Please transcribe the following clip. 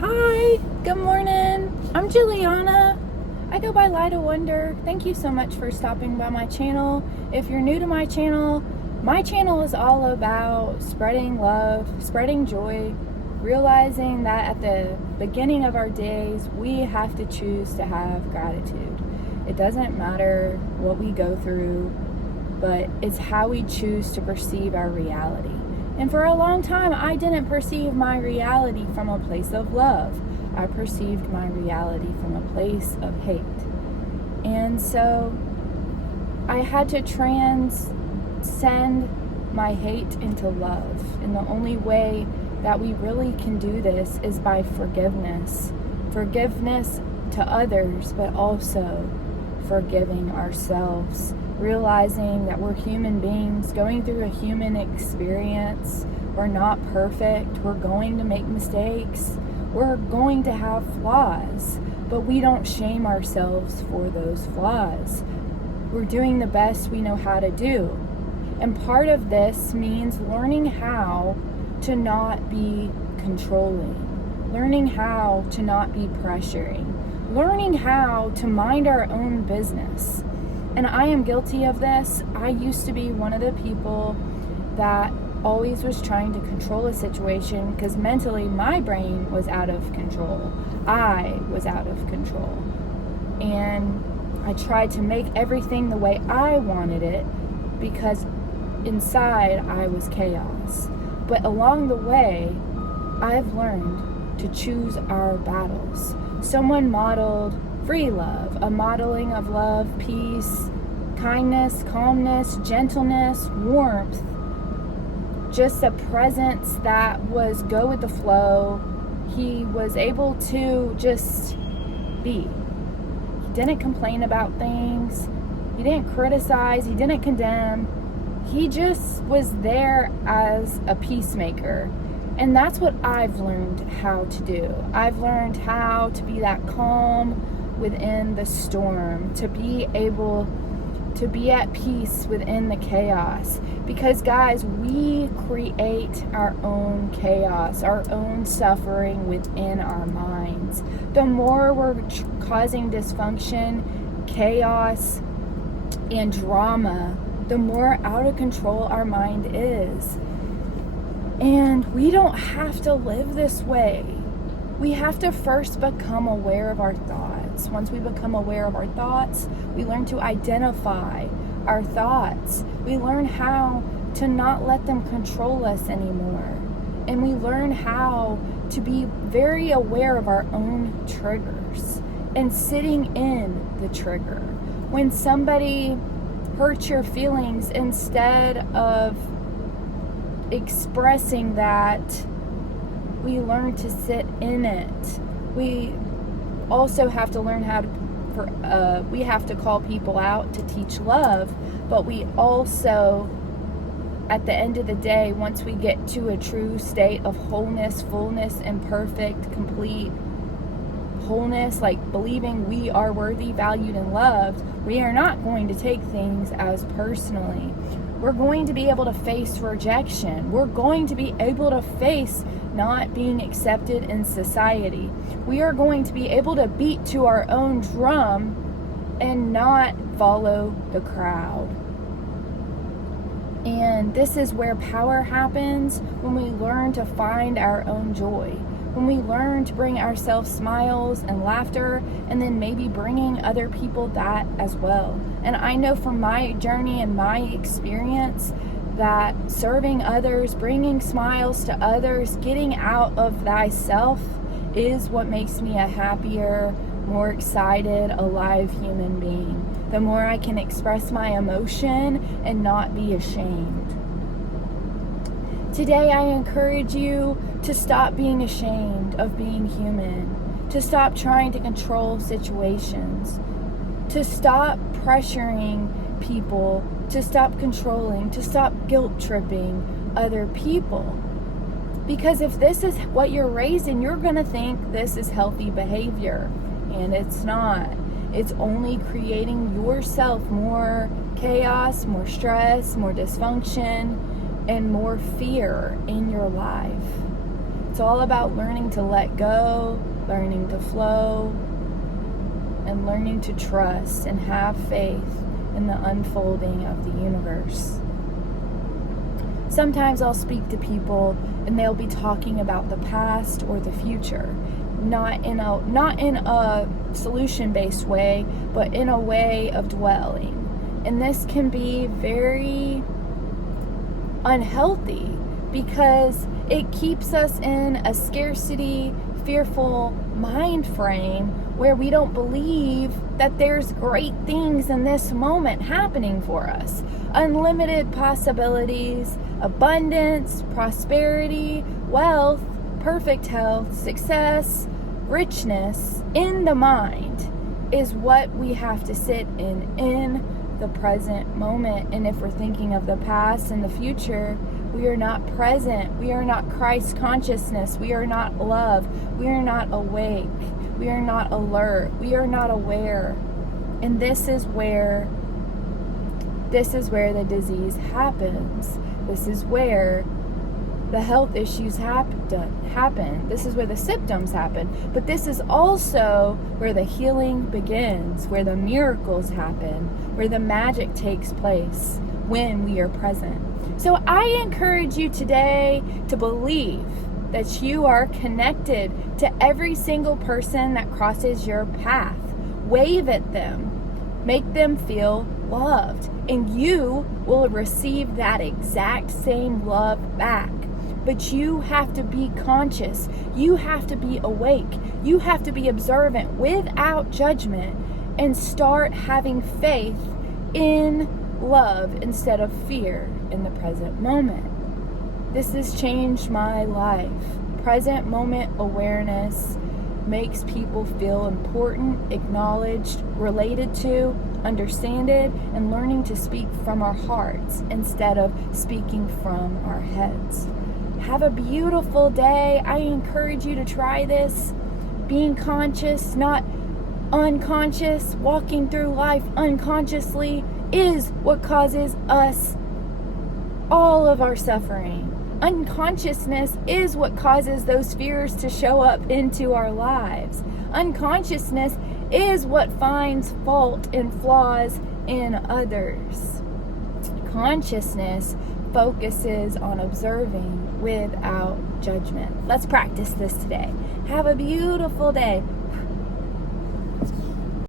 Hi, good morning. I'm Juliana. I go by Light of Wonder. Thank you so much for stopping by my channel. If you're new to my channel is all about spreading love, spreading joy, realizing that at the beginning of our days, we have to choose to have gratitude. It doesn't matter what we go through, but it's how we choose to perceive our reality. And for a long time, I didn't perceive my reality from a place of love. I perceived my reality from a place of hate. And so I had to transcend my hate into love. And the only way that we really can do this is by forgiveness. Forgiveness to others, but also forgiving ourselves. Realizing that we're human beings going through a human experience. We're not perfect. We're going to make mistakes. We're going to have flaws, but we don't shame ourselves for those flaws. We're doing the best we know how to do. And part of this means learning how to not be controlling, learning how to not be pressuring, learning how to mind our own business. And I am guilty of this. I used to be one of the people that always was trying to control a situation because mentally my brain was out of control. I was out of control. And I tried to make everything the way I wanted it because inside I was chaos. But along the way, I've learned to choose our battles. Someone modeled free love, a modeling of love, peace, kindness, calmness, gentleness, warmth, just a presence that was go with the flow. He was able to just be. He didn't complain about things. He didn't criticize. He didn't condemn. He just was there as a peacemaker. And that's what I've learned how to do. I've learned how to be that calm within the storm, to be able to be at peace within the chaos. Because guys, we create our own chaos, our own suffering within our minds. The more we're causing dysfunction, chaos, and drama, the more out of control our mind is. And we don't have to live this way. We have to first become aware of our thoughts. Once we become aware of our thoughts, we learn to identify our thoughts. We learn how to not let them control us anymore. And we learn how to be very aware of our own triggers and sitting in the trigger. When somebody hurts your feelings, instead of expressing that, we learn to sit in it. We also have to learn how to, we have to call people out to teach love, but we also, at the end of the day, once we get to a true state of wholeness, fullness, and perfect, complete wholeness, like believing we are worthy, valued, and loved, we are not going to take things as personally. We're going to be able to face rejection. We're going to be able to face not being accepted in society. We are going to be able to beat to our own drum and not follow the crowd. And this is where power happens, when we learn to find our own joy. When we learn to bring ourselves smiles and laughter, and then maybe bringing other people that as well. And I know from my journey and my experience that serving others, bringing smiles to others, getting out of thyself is what makes me a happier, more excited, alive human being. The more I can express my emotion and not be ashamed. Today I encourage you to stop being ashamed of being human, to stop trying to control situations, to stop pressuring people, to stop controlling, to stop guilt tripping other people. Because if this is what you're raised in, you're going to think this is healthy behavior, and it's not. It's only creating yourself more chaos, more stress, more dysfunction, and more fear in your life. It's all about learning to let go, learning to flow, and learning to trust and have faith in the unfolding of the universe. Sometimes I'll speak to people and they'll be talking about the past or the future, not in a solution-based way, but in a way of dwelling. And this can be very unhealthy because it keeps us in a scarcity, fearful mind frame where we don't believe that there's great things in this moment happening for us. Unlimited possibilities, abundance, prosperity, wealth, perfect health, success, richness in the mind is what we have to sit in the present moment. And if we're thinking of the past and the future, we are not present. We are not Christ consciousness. We are not love. We are not awake. We are not alert. We are not aware. And this is where the disease happens. This is where the health issues happen. This is where the symptoms happen. But this is also where the healing begins, where the miracles happen, where the magic takes place when we are present. So I encourage you today to believe that you are connected to every single person that crosses your path. Wave at them. Make them feel loved. And you will receive that exact same love back. But you have to be conscious. You have to be awake. You have to be observant without judgment and start having faith in love instead of fear in the present moment. This has changed my life. Present moment awareness makes people feel important, acknowledged, related to, understood, and learning to speak from our hearts instead of speaking from our heads. Have a beautiful day. I encourage you to try this. Being conscious, not unconscious, walking through life unconsciously is what causes us all of our suffering. Unconsciousness is what causes those fears to show up into our lives. Unconsciousness is what finds fault and flaws in others. Consciousness focuses on observing without judgment. Let's practice this today. Have a beautiful day.